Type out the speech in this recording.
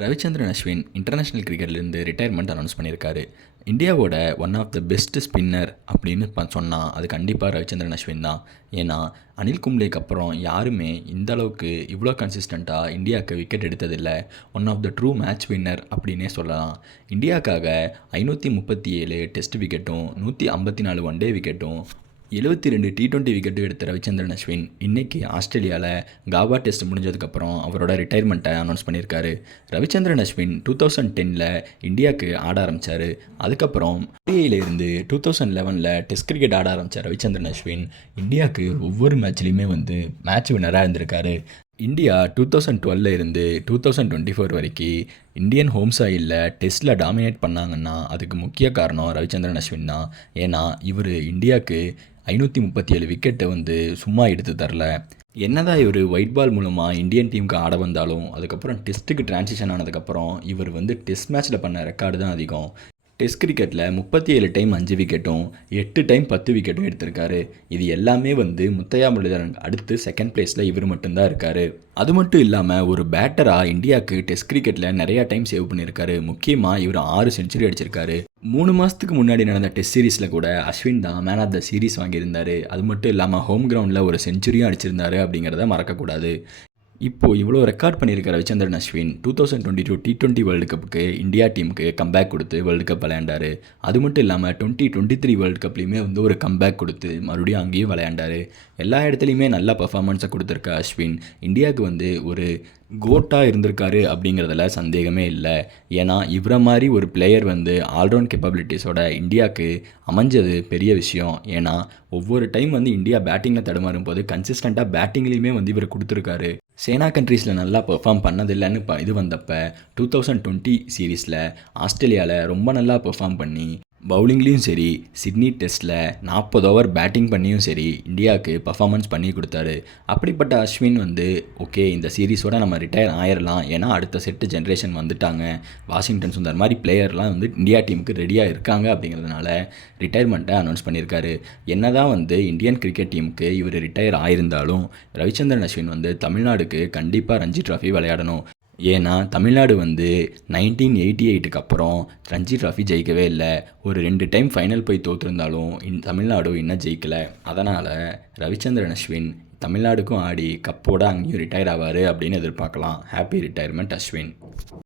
Ravichandran Ashwin international கிரிக்கெட்லேருந்து retirement announce பண்ணியிருக்காரு. இந்தியாவோட one of the best spinner அப்படின்னு ப சொன்னால் அது கண்டிப்பாக ரவிச்சந்திரன் அஸ்வின் தான். ஏன்னா அனில் கும்ளேக்கு அப்புறம் யாருமே இந்த அளவுக்கு இவ்வளோ கன்சிஸ்டண்ட்டாக இந்தியாவுக்கு wicket எடுத்ததில்லை. One of the true match winner அப்படின்னே சொல்லலாம். இந்தியாவுக்காக ஐநூற்றி முப்பத்தி ஏழு டெஸ்ட் விக்கெட்டும் நூற்றி ஐம்பத்தி நாலு ஒன் டே விக்கெட்டும் எழுபத்தி ரெண்டு டி டுவெண்ட்டி விக்கெட்டு எடுத்த ரவிச்சந்திரன் அஸ்வின் இன்றைக்கி ஆஸ்திரேலியாவில் காபா டெஸ்ட் முடிஞ்சதுக்கப்புறம் அவரோட ரிட்டையர்மெண்ட்டை அனௌன்ஸ் பண்ணியிருக்காரு. ரவிச்சந்திரன் அஸ்வின் டூ தௌசண்ட் டெனில் இந்தியாவுக்கு ஆட ஆரம்பித்தார் அதுக்கப்புறம் இருந்து டூ தௌசண்ட் லெவனில் டெஸ்ட் கிரிக்கெட் ஆட ஆரம்பித்த ரவிச்சந்திரன் அஸ்வின் இந்தியாவுக்கு ஒவ்வொரு மேட்ச்லேயுமே வந்து மேட்ச் வினராக இருந்திருக்காரு. இந்தியா டூ தௌசண்ட் டுவெல்ல இருந்து டூ தௌசண்ட் டுவெண்ட்டி ஃபோர் வரைக்கும் இந்தியன் ஹோம் சாயிலில் டெஸ்ட்டில் டாமினேட் பண்ணாங்கன்னா அதுக்கு முக்கிய காரணம் ரவிச்சந்திரன் அஸ்வின் தான். ஏன்னா இவர் இந்தியாவுக்கு ஐநூற்றி முப்பத்தி ஏழு விக்கெட்டை வந்து சும்மா எடுத்து தரல. என்னதான் இவர் ஒயிட் பால் மூலமாக இந்தியன் டீமுக்கு ஆட வந்தாலும் அதுக்கப்புறம் டெஸ்ட்டுக்கு டிரான்சிஷன் ஆனதுக்கப்புறம் இவர் வந்து டெஸ்ட் மேட்ச்சில் பண்ண ரெக்கார்டு தான் அதிகம். டெஸ்ட் கிரிக்கெட்டில் முப்பத்தி ஏழு டைம் அஞ்சு விக்கெட்டும் எட்டு டைம் பத்து விக்கெட்டும் எடுத்திருக்காரு. இது எல்லாமே வந்து முத்தையா முரளிதரன் அடுத்து செகண்ட் பிளேஸில் இவர் மட்டும்தான் இருக்கார். அது மட்டும் இல்லாமல் ஒரு பேட்டராக இந்தியாவுக்கு டெஸ்ட் கிரிக்கெட்டில் நிறையா டைம் சேவ் பண்ணியிருக்காரு. முக்கியமாக இவர் ஆறு செஞ்சுரி அடிச்சிருக்காரு. மூணு மாதத்துக்கு முன்னாடி நடந்த டெஸ்ட் சீரீஸில் கூட அஸ்வின் தான் மேன் ஆஃப் த சீரீஸ் வாங்கியிருந்தார். அது மட்டும் இல்லாமல் ஹோம் கிரவுண்டில் ஒரு செஞ்சுரியும் அடிச்சிருந்தாரு அப்படிங்கிறத மறக்கக்கூடாது. இப்போது இவ்வளோ ரெக்கார்ட் பண்ணியிருக்க Ravichandran Ashwin two thousand twenty two T twenty world கப்புக்கு இந்தியா டீமுக்கு கம்பேக் கொடுத்து வேர்ல்டு கப் விளையாண்டார். அது மட்டும் இல்லாமல் டுவெண்ட்டி டுவெண்ட்டி த்ரீ வேர்ல்டு கப்லேயுமே வந்து ஒரு கம்பேக் கொடுத்து மறுபடியும் அங்கேயும் விளையாண்டார். எல்லா இடத்துலையுமே நல்ல பர்ஃபார்மன்ஸை கொடுத்துருக்க அஸ்வின். இந்தியாவுக்கு வந்து ஒரு கோட்டாக இருந்திருக்காரு அப்படிங்கிறதுல சந்தேகமே இல்லை. ஏன்னா இவரை மாதிரி ஒரு பிளேயர் வந்து ஆல்ரவுண்ட் கேப்பபிலிட்டிஸோட இந்தியாவுக்கு அமைஞ்சது பெரிய விஷயம். ஏன்னா ஒவ்வொரு டைம் வந்து இந்தியா பேட்டிங்கில் தடுமாறும் போது கன்சிஸ்டண்ட்டாக பேட்டிங்லேயுமே வந்து இவர் கொடுத்துருக்காரு. சேனா கண்ட்ரீஸில் நல்லா பெர்ஃபார்ம் பண்ணதில்லைன்னு இப்போ இது வந்தப்போ டூ தௌசண்ட் டுவெண்ட்டி சீரீஸில் ஆஸ்திரேலியாவில் ரொம்ப நல்லா பெர்ஃபார்ம் பண்ணி பவுலிங்லேயும் சரி சிட்னி டெஸ்ட்டில் நாற்பது ஓவர் பேட்டிங் பண்ணியும் சரி இந்தியாவுக்கு பர்ஃபார்மன்ஸ் பண்ணி கொடுத்தாரு. அப்படிப்பட்ட அஸ்வின் வந்து ஓகே இந்த சீரீஸோடு நம்ம ரிட்டையர் ஆயிடலாம் ஏன்னா அடுத்த செட்டு ஜென்ரேஷன் வந்துட்டாங்க. வாஷிங்டன் சுந்தர் மாதிரி பிளேயர்லாம் வந்து இந்தியா டீமுக்கு ரெடியாக இருக்காங்க அப்படிங்கிறதுனால ரிட்டையர்மெண்ட்டை அனௌன்ஸ் பண்ணியிருக்காரு. என்ன தான் வந்து இந்தியன் கிரிக்கெட் டீமுக்கு இவர் ரிட்டையர் ஆயிருந்தாலும் ரவிச்சந்திரன் அஸ்வின் வந்து தமிழ்நாடுக்கு கண்டிப்பாக ரஞ்சி ட்ராஃபி விளையாடணும். ஏன்னா தமிழ்நாடு வந்து நைன்டீன் எயிட்டி எயிட்டுக்கு அப்புறம் ரஞ்சி ட்ராஃபி ஜெயிக்கவே இல்லை. ஒரு ரெண்டு டைம் ஃபைனல் போய் தோற்றுருந்தாலும் இன் தமிழ்நாடு இன்னும் ஜெயிக்கலை. அதனால் ரவிச்சந்திரன் அஸ்வின் தமிழ்நாடுக்கும் ஆடி கப்போட அங்கேயும் ரிட்டையர் ஆவார் அப்படின்னு எதிர்பார்க்கலாம். Happy retirement Ashwin.